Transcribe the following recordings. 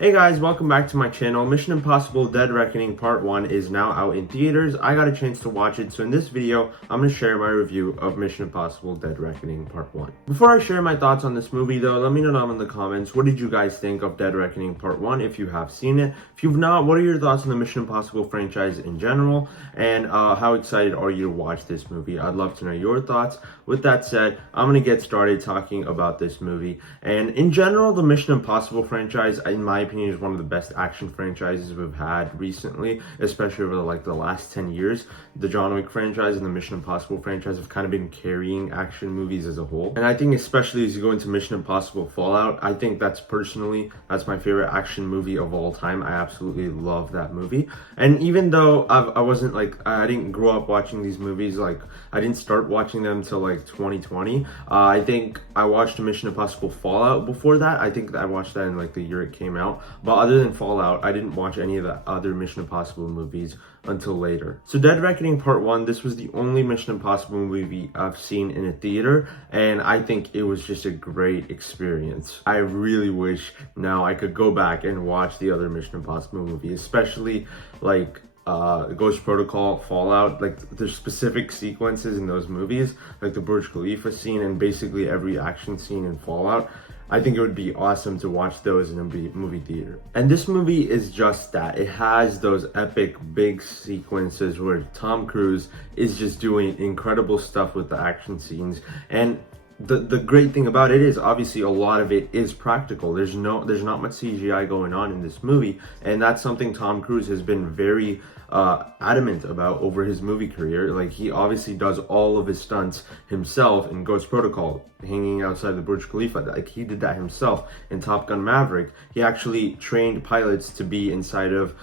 Hey guys, welcome back to my channel. Mission Impossible Dead Reckoning Part 1 is now out in theaters. I got a chance to watch it, so in this video, I'm going to share my review of Mission Impossible Dead Reckoning Part 1. Before I share my thoughts on this movie though, let me know down in the comments, what did you guys think of Dead Reckoning Part 1 if you have seen it? If you've not, what are your thoughts on the Mission Impossible franchise in general? And how excited are you to watch this movie? I'd love to know your thoughts. With that said, I'm going to get started talking about this movie. And in general, the Mission Impossible franchise, in my opinion, is one of the best action franchises we've had recently, especially over the last 10 years. The John Wick franchise and the Mission Impossible franchise have kind of been carrying action movies as a whole. And I think especially as you go into Mission Impossible Fallout, I think that's my favorite action movie of all time. I absolutely love that movie. And even though I didn't grow up watching these movies, I didn't start watching them till 2020. I think I watched Mission Impossible Fallout before that. I think I watched that in the year it came out. But other than Fallout, I didn't watch any of the other Mission Impossible movies until later. So Dead Reckoning Part 1, this was the only Mission Impossible movie I've seen in a theater, and I think it was just a great experience. I really wish now I could go back and watch the other Mission Impossible movies, especially Ghost Protocol, Fallout. There's specific sequences in those movies, like the Burj Khalifa scene and basically every action scene in Fallout. I think it would be awesome to watch those in a movie theater. And this movie is just that. It has those epic big sequences where Tom Cruise is just doing incredible stuff with the action scenes. And the great thing about it is obviously a lot of it is practical. There's not much CGI going on in this movie, and that's something Tom Cruise has been very adamant about over his movie career. He obviously does all of his stunts himself in Ghost Protocol, hanging outside the Burj Khalifa. He did that himself. In Top Gun Maverick, he actually trained pilots to be inside of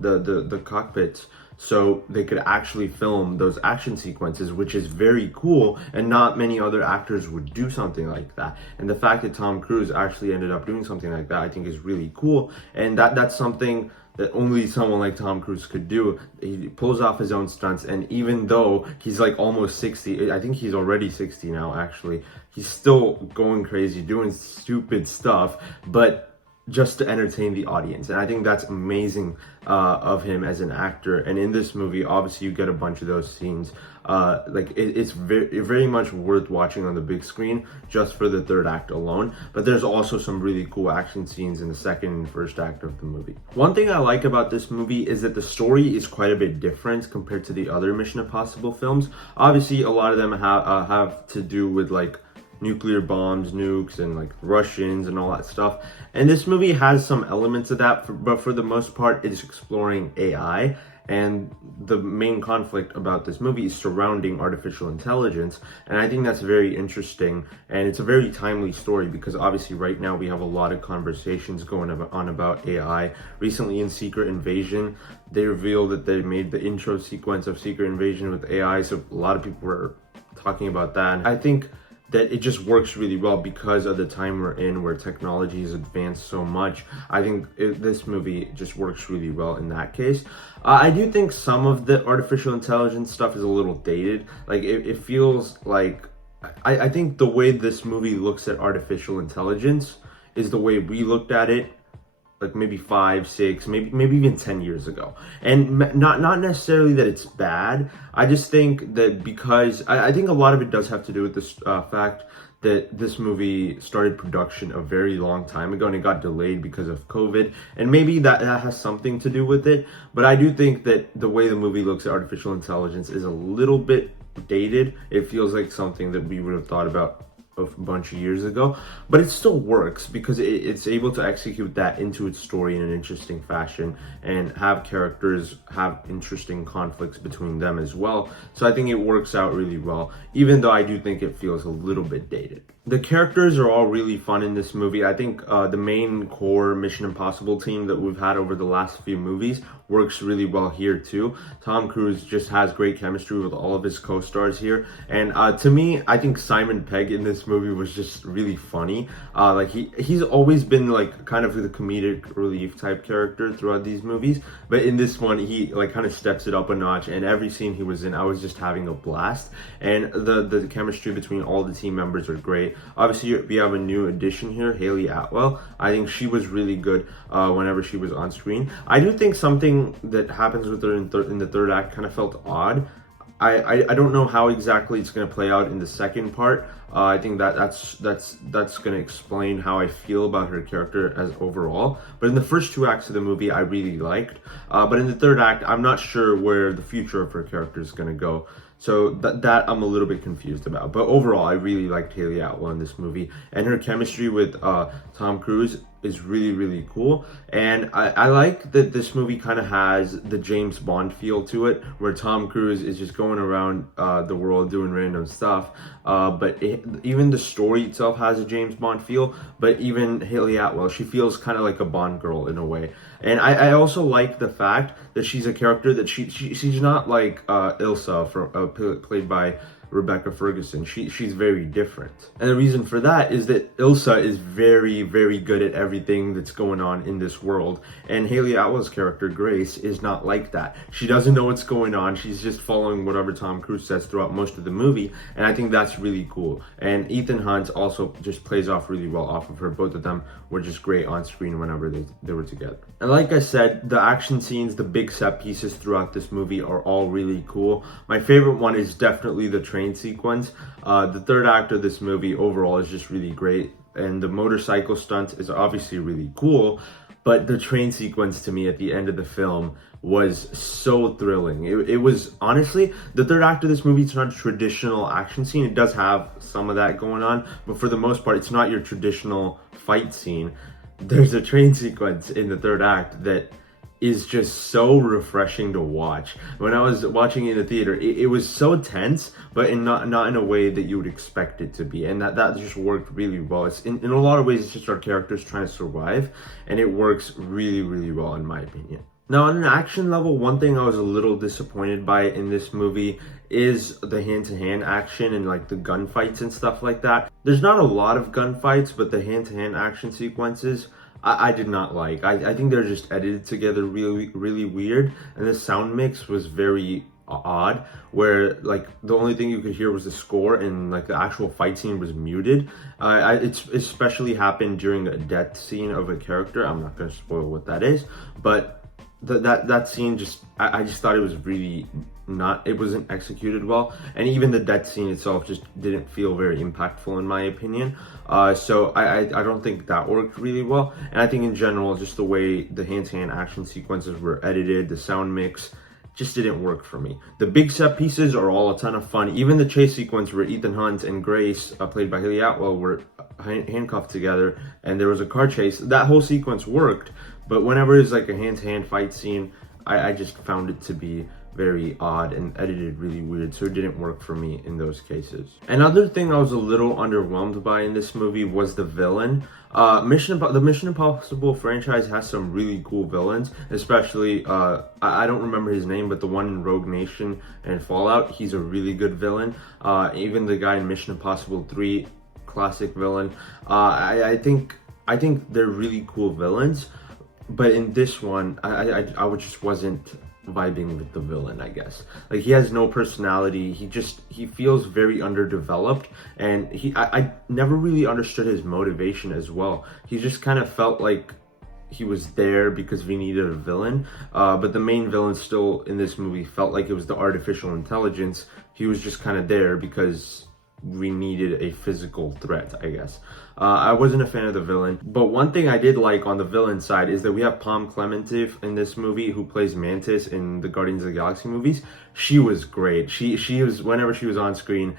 the cockpits so they could actually film those action sequences, which is very cool, and not many other actors would do something like that. And the fact that Tom Cruise actually ended up doing something like that, I think is really cool, and that's something that only someone like Tom Cruise could do. He pulls off his own stunts, and even though he's almost 60, I think he's already 60 now actually, he's still going crazy, doing stupid stuff, but just to entertain the audience. And I think that's amazing of him as an actor. And in this movie, obviously you get a bunch of those scenes. It's very much worth watching on the big screen just for the third act alone. But there's also some really cool action scenes in the second and first act of the movie. One thing I like about this movie is that the story is quite a bit different compared to the other Mission Impossible films. Obviously, a lot of them have to do with nuclear bombs, nukes, and Russians and all that stuff. And this movie has some elements of that, but for the most part, it's exploring AI. And the main conflict about this movie is surrounding artificial intelligence. And I think that's very interesting. And it's a very timely story because obviously right now we have a lot of conversations going on about AI. Recently in Secret Invasion, they revealed that they made the intro sequence of Secret Invasion with AI. So a lot of people were talking about that. And I think that it just works really well because of the time we're in where technology has advanced so much. I think this movie just works really well in that case. I do think some of the artificial intelligence stuff is a little dated. It feels I think the way this movie looks at artificial intelligence is the way we looked at it maybe 5, 6, maybe even 10 years ago. And not necessarily that it's bad. I just think that because I think a lot of it does have to do with this fact that this movie started production a very long time ago and it got delayed because of COVID. And maybe that has something to do with it. But I do think that the way the movie looks at artificial intelligence is a little bit dated. It feels like something that we would have thought about a bunch of years ago, but it still works because it's able to execute that into its story in an interesting fashion and have characters have interesting conflicts between them as well. So I think it works out really well, even though I do think it feels a little bit dated. The characters are all really fun in this movie. I think the main core Mission Impossible team that we've had over the last few movies works really well here too. Tom Cruise just has great chemistry with all of his co-stars here. And to me, I think Simon Pegg in this this movie was just really funny. Like he's always been like kind of the comedic relief type character throughout these movies, but in this one he like kind of steps it up a notch, and every scene he was in I was just having a blast, and the chemistry between all the team members are great. Obviously we have a new addition here, Haley Atwell. I think she was really good whenever she was on screen. I do think something that happens with her in the third act kind of felt odd. I don't know how exactly it's going to play out in the second part. I think that's going to explain how I feel about her character as overall. But in the first two acts of the movie, I really liked. But in the third act, I'm not sure where the future of her character is going to go. So that I'm a little bit confused about. But overall, I really liked Haley Atwell in this movie, and her chemistry with Tom Cruise is really, really cool. And I like that this movie kind of has the James Bond feel to it, where Tom Cruise is just going around the world doing random stuff. But even the story itself has a James Bond feel. But even Haley Atwell, she feels kind of like a Bond girl in a way. And I also like the fact that she's a character that she's not like Ilsa played by Rebecca Ferguson. She's very different. And the reason for that is that Ilsa is very, very good at everything that's going on in this world. And Haley Atwell's character, Grace, is not like that. She doesn't know what's going on. She's just following whatever Tom Cruise says throughout most of the movie. And I think that's really cool. And Ethan Hunt also just plays off really well off of her. Both of them were just great on screen whenever they were together. And like I said, the action scenes, the big set pieces throughout this movie are all really cool. My favorite one is definitely the train sequence. The third act of this movie overall is just really great, and the motorcycle stunt is obviously really cool, but the train sequence to me at the end of the film was so thrilling. It was honestly, the third act of this movie, it's not a traditional action scene. It does have some of that going on, but for the most part, it's not your traditional fight scene. There's a train sequence in the third act that is just so refreshing to watch. When I was watching it in the theater, it was so tense, but not in a way that you would expect it to be, and that just worked really well. It's in a lot of ways, it's just our characters trying to survive, and it works really, really well in my opinion. Now, on an action level, one thing I was a little disappointed by in this movie is the hand-to-hand action and like the gunfights and stuff like that. There's not a lot of gunfights, but the hand-to-hand action sequences I did not like. I think they're just edited together really, really weird, and the sound mix was very odd, where like the only thing you could hear was the score, and like the actual fight scene was muted. It's especially happened during a death scene of a character. I'm not going to spoil what that is, but that scene I just thought it was really not, it wasn't executed well, and even the death scene itself just didn't feel very impactful in my opinion. So I don't think that worked really well, and I think in general just the way the hand-to-hand action sequences were edited, the sound mix just didn't work for me. The big set pieces are all a ton of fun. Even the chase sequence where Ethan Hunt and Grace, played by Haley Atwell, were handcuffed together and there was a car chase, that whole sequence worked. But whenever it's like a hand-to-hand fight scene, I just found it to be very odd and edited really weird, so it didn't work for me in those cases. Another thing I was a little underwhelmed by in this movie was the villain. The Mission Impossible franchise has some really cool villains, especially, I don't remember his name, but the one in Rogue Nation and Fallout, he's a really good villain. Even the guy in Mission Impossible 3, classic villain. I think they're really cool villains, but in this one, I just wasn't vibing with the villain, I guess. Like, he has no personality. He feels very underdeveloped, and I never really understood his motivation as well. He just kind of felt like he was there because we needed a villain, but the main villain still in this movie felt like it was the artificial intelligence. He was just kind of there because we needed a physical threat, I guess. I wasn't a fan of the villain, but one thing I did like on the villain side is that we have Pom Klementif in this movie, who plays Mantis in the Guardians of the Galaxy movies. She was great. She was, whenever she was on screen,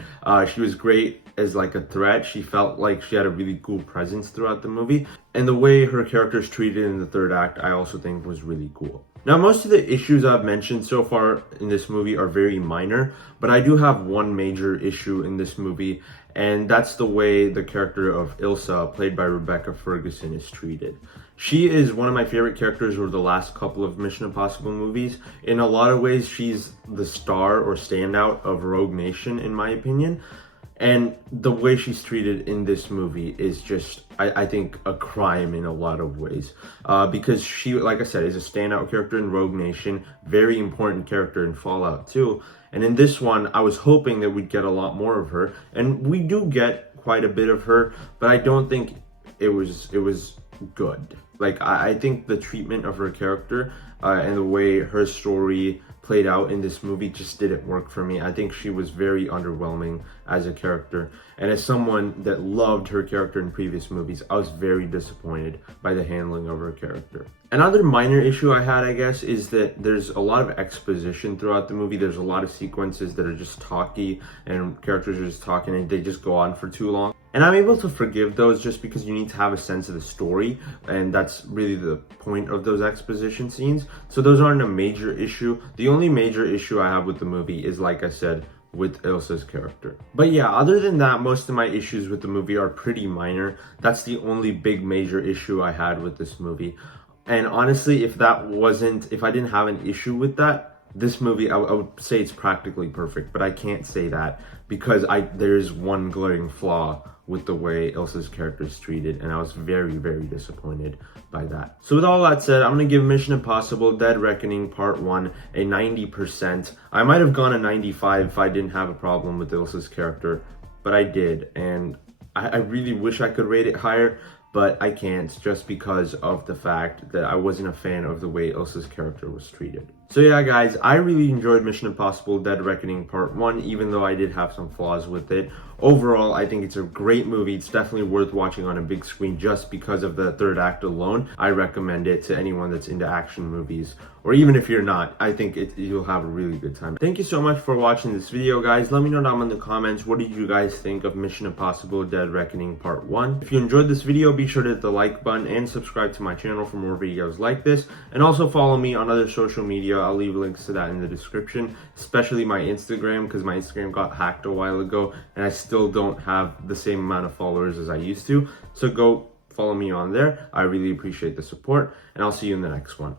she was great as like a threat. She felt like she had a really cool presence throughout the movie, and the way her character is treated in the third act, I also think was really cool. Now, most of the issues I've mentioned so far in this movie are very minor, but I do have one major issue in this movie, and that's the way the character of Ilsa, played by Rebecca Ferguson, is treated. She is one of my favorite characters over the last couple of Mission Impossible movies. In a lot of ways, she's the star or standout of Rogue Nation, in my opinion. And the way she's treated in this movie is just, I think, a crime in a lot of ways. Because she, like I said, is a standout character in Rogue Nation, very important character in Fallout 2. And in this one, I was hoping that we'd get a lot more of her. And we do get quite a bit of her, but I don't think it was good. Like, I think the treatment of her character and the way her story played out in this movie just didn't work for me. I think she was very underwhelming as a character. And as someone that loved her character in previous movies, I was very disappointed by the handling of her character. Another minor issue I had, I guess, is that there's a lot of exposition throughout the movie. There's a lot of sequences that are just talky and characters are just talking and they just go on for too long. And I'm able to forgive those just because you need to have a sense of the story, and that's really the point of those exposition scenes. So those aren't a major issue. The only major issue I have with the movie is, like I said, with Ilsa's character. But yeah, other than that, most of my issues with the movie are pretty minor. That's the only big major issue I had with this movie. And honestly, if I didn't have an issue with that, this movie, I would say it's practically perfect, but I can't say that because there's one glaring flaw with the way Ilsa's character is treated, and I was very, very disappointed by that. So with all that said, I'm gonna give Mission Impossible Dead Reckoning Part 1 a 90%. I might have gone a 95 if I didn't have a problem with Ilsa's character, but I did, and I really wish I could rate it higher, but I can't just because of the fact that I wasn't a fan of the way Ilsa's character was treated. So yeah, guys, I really enjoyed Mission Impossible Dead Reckoning Part 1, even though I did have some flaws with it. Overall, I think it's a great movie. It's definitely worth watching on a big screen just because of the third act alone. I recommend it to anyone that's into action movies, or even if you're not, I think you'll have a really good time. Thank you so much for watching this video, guys. Let me know down in the comments, what did you guys think of Mission Impossible Dead Reckoning Part 1? If you enjoyed this video, be sure to hit the like button and subscribe to my channel for more videos like this. And also follow me on other social media. I'll leave links to that in the description, especially my Instagram, because my Instagram got hacked a while ago and I still don't have the same amount of followers as I used to. So go follow me on there. I really appreciate the support, and I'll see you in the next one.